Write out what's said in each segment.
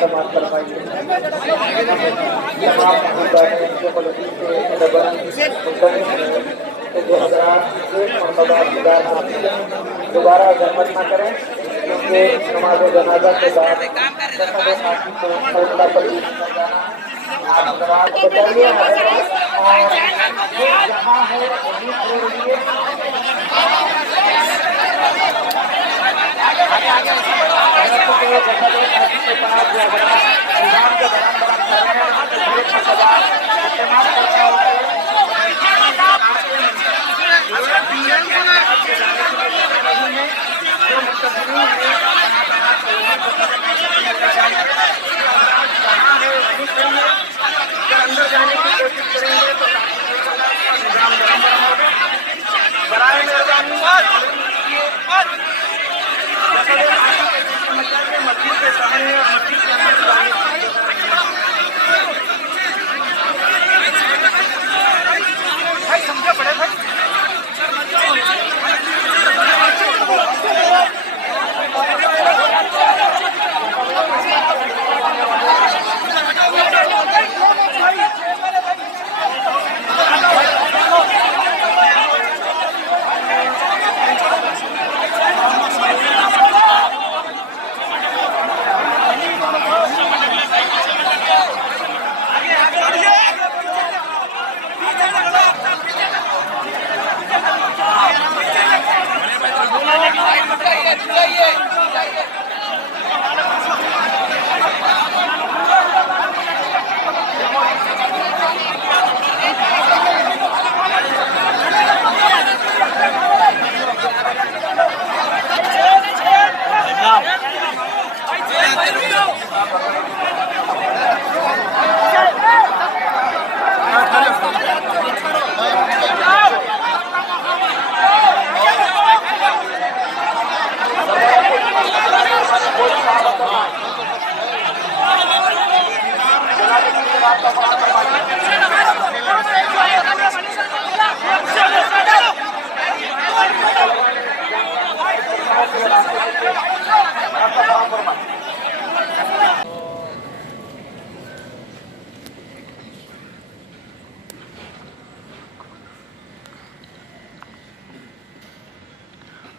समाप्त करवाइए। तमाम जो हजरात एक मरतबा दोबारा जहमत न करें, क्योंकि नमाज जनाजा के बाद जसद खाकी को फैसला पर जाना आप हजरात बताइए और जो जहाँ है वहीं छोड़िए। अंदर जाने की कोशिश करेंगे तो बराए मेहरबानी मस्जिद के सामने और मस्जिद के अंदर भाई समझा पड़े भाई।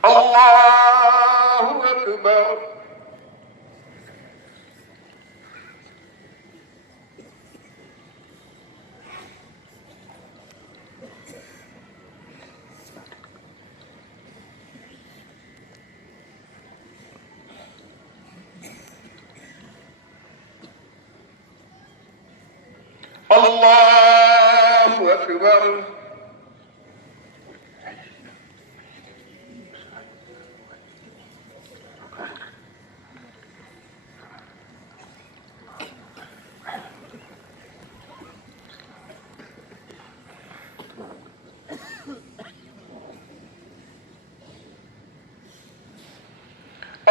अल्लाहु अकबर। अल्लाहु अकबर।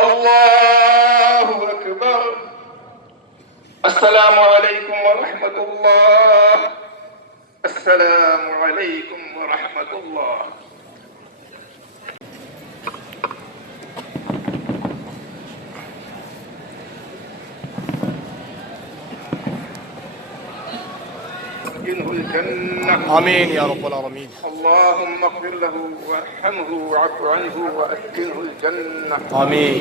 अल्लाहु अकबर। अस्सलामु अलैकुम व रहमतुल्लाह। अस्सलामु अलैकुम व रहमतुल्लाह। आमीन या रब्बल आलमीन। अल्लाहुम्मा इग़फिर लहू वरहमहू वअफ़ु अन्हु वअस्किनहुल जन्नह। आमीन।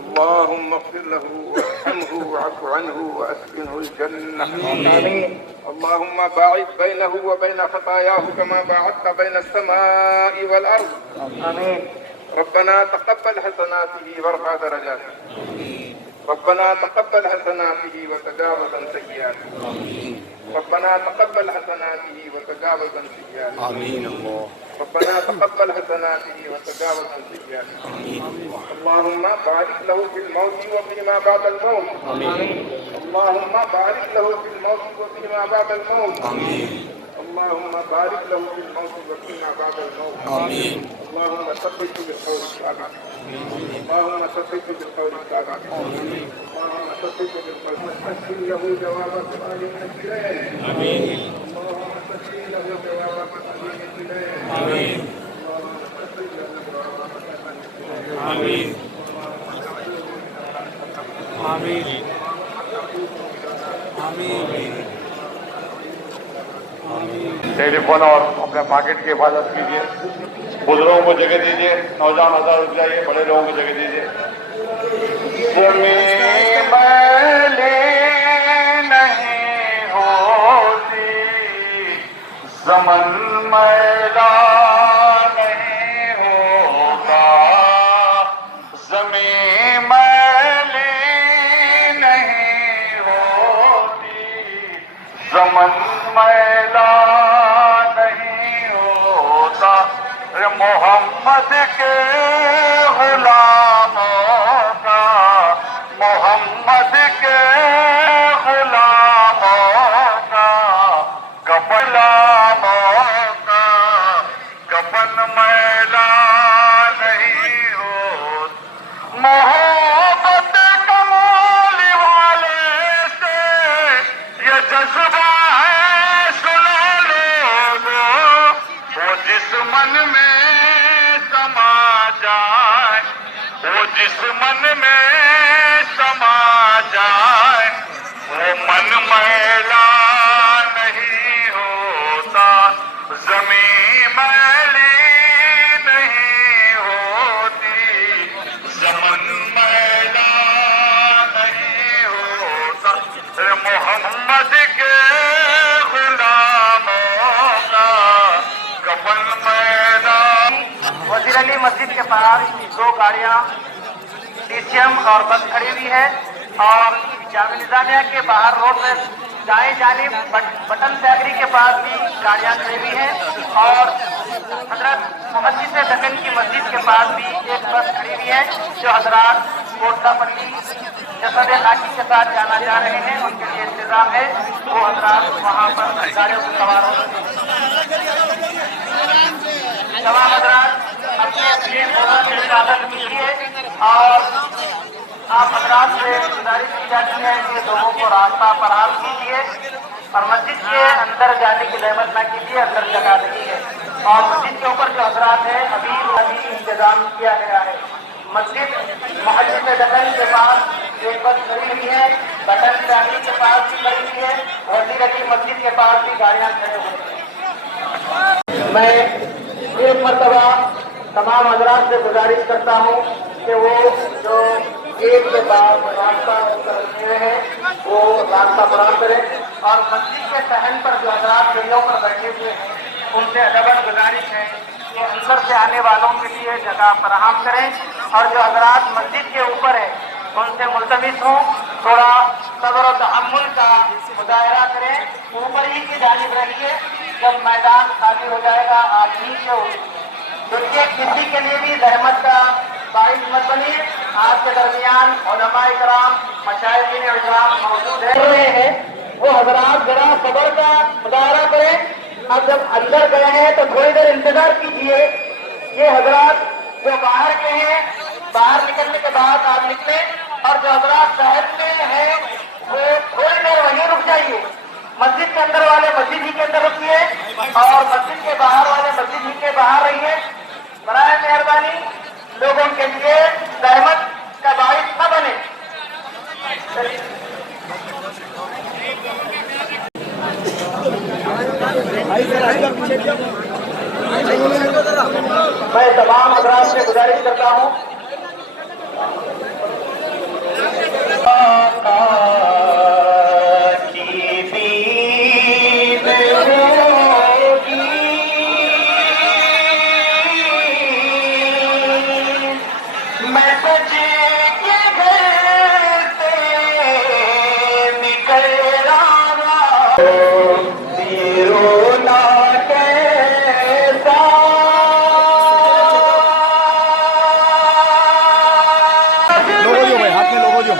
अल्लाहुम्मा इग़फिर लहू वरहमहू वअफ़ु अन्हु वअस्किनहुल जन्नह। आमीन। अल्लाहुम्मा बाइद बैनहू व बैन ख़तायाहू कमा बाअदत बैन अस्समाई वल अर्ज़। आमीन। रब्बना तक़ब्बल हसनातिही वरफ़अ दरजातिही। रब्बना तक़ब्बल हसनातिही व तजावज़ अन सय्यिआतिही। रब्बना तक़ब्बल हसनातिही व तजावज़ अन सय्यिआतिही। आमीन अल्लाह। रब्बना तक़ब्बल हसनातिही व तजावज़ अन सय्यिआतिही। आमीन। अल्लाहुम्मा बारिक लहू फिल मौति व फ़ीमा बअदल मौत। आमीन। अल्लाहुम्मा बारिक लहू फिल मौति व फ़ीमा बअदल मौत। आमीन। अल्लाहुम्मा बारिक लहू फिल मौति व फ़ीमा बअदल मौत। आमीन। अल्लाहुम्मा सब्बितहू बिल-क़ौलि साबित। अल्लाहुम्मा सब्बितहू बिल-क़ौलि साबित। अल्लाहुम्मा सब्बितहू बिल-क़ौलि सब्बित लहू जवाब सुआलि मिन अल-जिलाल। आमीन। अल्लाहुम्मा सब्बित लहू जवाब सुआलि मिन अल-जिलाल। आमीन। आमीन। आमीन। टेलीफोन और अपने पॉकेट की हिफाजत कीजिए। बुजुर्गों को जगह दीजिए, नौजवान हज़ार रुक जाइए, बड़े लोगों को जगह दीजिए। ज़मीं मैले नहीं होती, ज़मन मैला नहीं होगा। ज़मीं मैले नहीं होती, ज़मन मैला नहीं होता। अरे मोहम्मद के गुलामों का, मोहम्मद के गुलामों का गुलामों का कफन मैला नहीं हो। मोहब्बत कमाल वाले से ये जज्बा है, सुनो लोगों, वो जिस मन में समा जाए, वो जिस मन में समा जाए, वो मन मैला नहीं होता। ज़मीं मैली नहीं होती, ज़मन मैला नहीं होता। अरे मोहम्मद के गुलामों का कफन मैला। वजीर अली मस्जिद के पास दो गाड़ियां डीसीएम और बस खड़ी हुई है और जामिया निजामिया के बाहर रोड में दाएं जानिब बटन बेकरी के पास भी गाड़ियां खड़ी हुई है और हजरत मुहद्दिस दक्कन की मस्जिद के पास भी एक बस खड़ी हुई है जो हजरात कोटलापल्ली जसद लाठी के साथ जाना चाह रहे हैं, उनके लिए इंतजाम है। वो हजरात वहाँ पर गाड़ियों से सवार हो तमाम हजरात अपने अपने मोबाइल में इजाजत कीजिए और आप हजरात से गुजारिश की जाती है कि लोगों को रास्ता फराहम कीजिए और मस्जिद के अंदर जाने की रहमत न कीजिए, अंदर जगह नहीं है। और मस्जिद के ऊपर जो हजरात है अभी इंतजाम किया गया है। मस्जिद मुहद्दिस दक्कन के पास एक बस खड़ी हुई है, बटन बेकरी के पास भी खड़ी हुई है, वजीर अली मस्जिद के पास भी गाड़ियां खड़े हुए हैं। मैं एक मरतबा तमाम हजरात से गुजारिश करता हूँ कि वो जो गेट के बाद रास्ता रखे हैं वो रास्ता बराबर करें और मस्जिद के सहन पर जो हजरात सीढ़ियों पर बैठे हुए हैं उनसे अदबन गुजारिश है कि अंदर से आने वालों के लिए जगह फराहम करें और जो हजरात मस्जिद के ऊपर है उनसे मुल्तमिस हूँ थोड़ा सब्र और तहम्मुल का मुजाहरा करें, ऊपर ही की जानिब रहिए। जब मैदान खाली हो जाएगा आप नीचे उठिए, क्योंकि किसी के लिए भी रहमत का बाइस मत बनिए। आज के दरमियान उलमाए कराम मशाइखीन इस्लाम मौजूद है, वो हजरात जरा सब्र का मुजाहरा करें। अब जब अंदर गए हैं तो थोड़ी देर इंतजार कीजिए। ये हजरात जो बाहर के हैं, बाहर निकलने के बाद आप निकले और जो हजरात शहर में हैं वो थोड़ी देर वहीं रुक जाइए। मस्जिद के अंदर वाले मस्जिद ही के अंदर रुकिए और मस्जिद के बाहर वाले मस्जिद ही के बाहर रहिए। बराए मेहरबानी लोगों के लिए रहमत का बाइस न बने। मैं तमाम हजरात से गुजारिश करता हूँ लोगो जो भाई हाथ में लोगो जो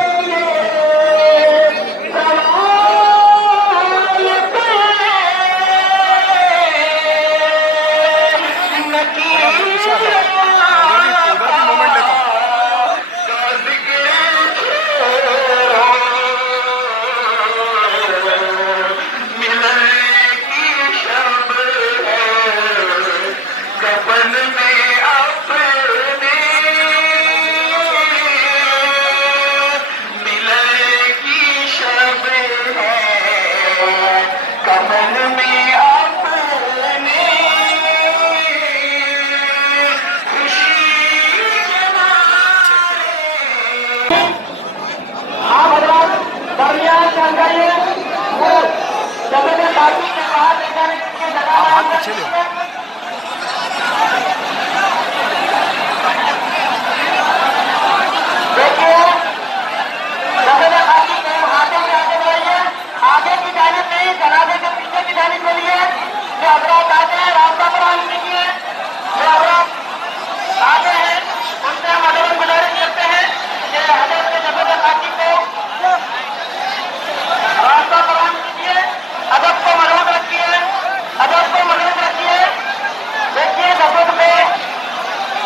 पीछे ले देखिए सफेद खाकी को आगे में आगे बढ़ाइए, आगे की जाने नहीं, जनाजे के पीछे की जाने के लिए जो हजरात आते हैं रास्ता प्रदान कीजिए। जो हजरात आते हैं उनसे हम अदब गुजारिश करते हैं कि हजरत के सफेद खाकी को रास्ता प्रदान कीजिए, अदब को मजबूत रखिए, अदब को मजबूत रखिए। देखिए सफेद पे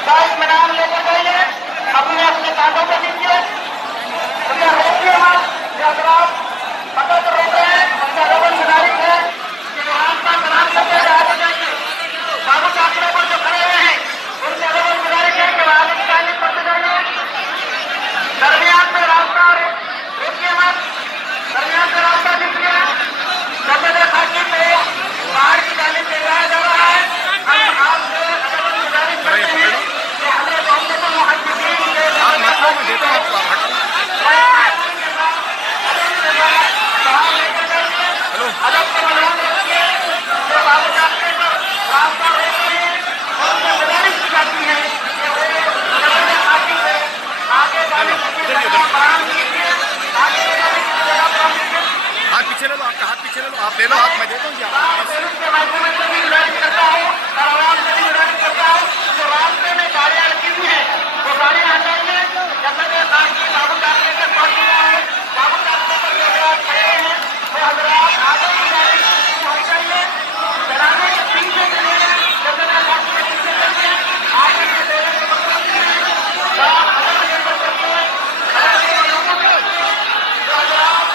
का इत्मीनान लेकर जाइए, अपने अपने कांधों पर दीजिए, उन्हें रोकिए मत। जो हजरात पकड़ रोके हैं उनका अदब गुजारिश है कि रास्ता प्रदान करके आगे जाइए। बाबू चाकरे पर जो खड़े हुए हैं उनसे अदब गुजारिश है कि आगे की जाने करते जाइए। दरमियान में रास्ता रोकिए मत, दरमियान से रास्ता दीजिए। सफेद खाकी को बाहर की जाने से लाया जा रहा है। हम आपसे अदब गुजारिश करते हैं कि हमें मोहम्मद मुहम्मदीन के अदब को मजबूत रखिए। जो बाबू चाकरे पर रास्ता रोक रहे हैं उनसे गुजारिश की जाती है कि वो सफेद खाकी को आगे जाने की जगह प्रदान कीजिए, आगे जाने की जगह प्रदान कीजिए। हाथ पीछे ले लो, आपका हाथ पीछे ले लो, आप ले लो हाथ, मैं देता हूँ जी आपको। के माध्यम से भी गुजारिश करता हूँ और आवाम से भी गुजारिश करता हूँ जो रास्ते में गाड़ियाँ रखी हुई हैं वो गाड़ियाँ हटाइए। जैसे कि बाकी बाबू चाकरे से पहुँच गया है, बाबू चाकरे पर जो हजरात खड़े हैं वो हजरात आगे की जाने पहुँच जाइए। जनाजे के पीछे से लेना, जैसे कि बाकी के पीछे चलते हैं, आगे के लेने से मतलब नहीं है। अदब के अंदर करके जो हजरात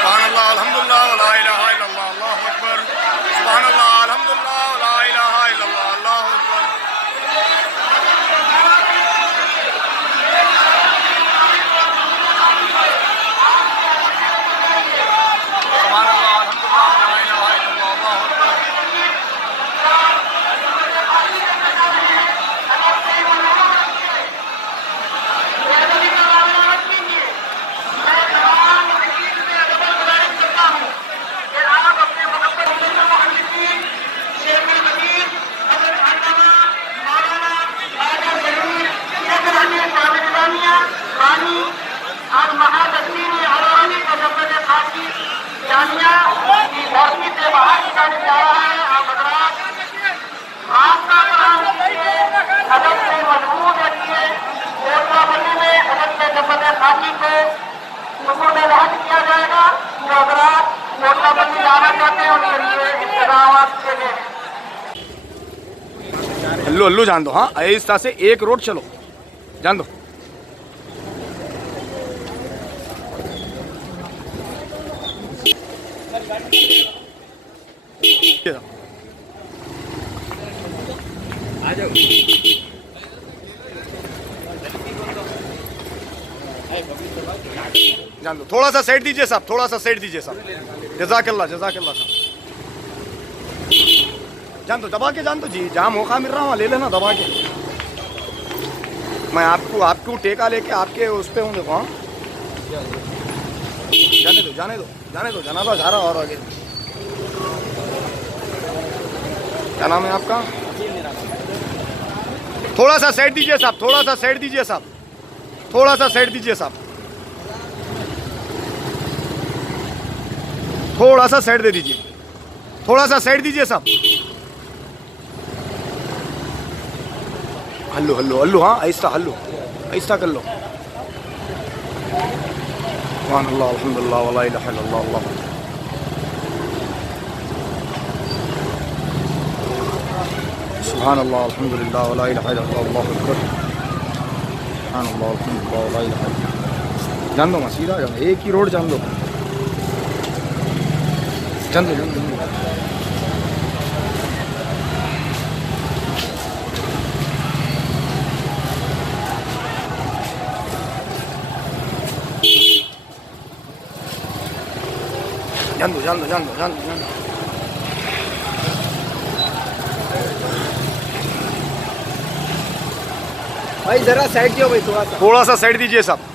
सुभान अल्लाह अल्हम्दुलिल्लाह व ला इलाहा इल्लल्लाह अल्लाहु अकबर। सुभान अल्लाह अल्हम्दुलिल्लाह व ला इलाहा इल्लल्लाह अल्लाहु अकबर। सुभान अल्लाह अल्हम्दुलिल्लाह व ला इलाहा इल्लल्लाह अल्लाहु अकबर। खाकी को सुकून रहत किया जाएगा। जो हजरात मोटलाबंदी जाना चाहते हैं उनके लिए इंतजाम किए गए हैं। हल्लू हल्लू जान दो, हाँ आहिस्ता से एक रोड चलो, जान दो। जान दो, थोड़ा सा साइड दीजिए साहब, थोड़ा सा साइड दीजिए साहब। जज़ाकल्लाह जज़ाकल्लाह साहब। जान दो, दबा के जान दो जी, जहाँ मौका मिल रहा हूँ ले लेना दबा के। मैं आपको टेका लेके आपके उस पे हूँ, देखो। हाँ जाने दो जाने दो जाने दो, जनाजा जा रहा और आगे। क्या नाम है आपका? थोड़ा सा साइड दीजिए साहब, थोड़ा सा साइड दीजिए साहब, थोड़ा सा साइड दीजिए साहब, थोड़ा सा साइड दे दीजिए, थोड़ा सा साइड दीजिए साहब। हल्लू हल्लू हल्लू, हाँ आहिस्ता हल्लू, आहिस्ता कर लो। सुभान अल्लाह अल्हम्दुलिल्लाह व ला इलाहा इल्लल्लाह अल्लाहु अकबर। सुभान अल्लाह अल्हम्दुलिल्लाह व ला इलाहा इल्लल्लाह अल्लाहु अकबर। सुभान अल्लाह अल्हम्दुलिल्लाह व ला इलाहा इल्लल्लाह। जान दो, मैं सीधा जान, एक ही रोड जान दो, जान दो जान दो। जान दो जान दो जान दो जान दो जान दो। भाई जरा साइड दियो भाई थोड़ा सा साइड दीजिए साहब।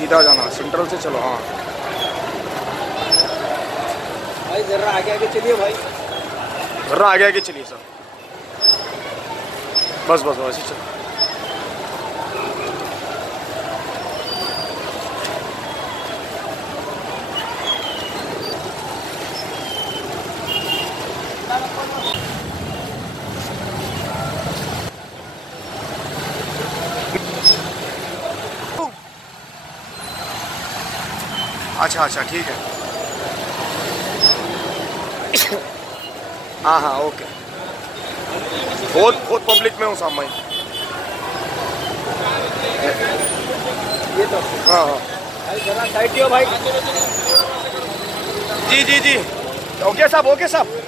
सीधा जाना, सेंट्रल से चलो। हाँ भाई जरा आगे आगे चलिए भाई। जरा आगे आगे चलिए सर। बस बस वैसे चलो। अच्छा अच्छा ठीक है। हाँ हाँ ओके। बहुत बहुत पब्लिक में हूँ सामने। ये तो हाँ हाँ भाई जरा साइड दियो भाई। जी जी जी ओके साहब ओके साहब।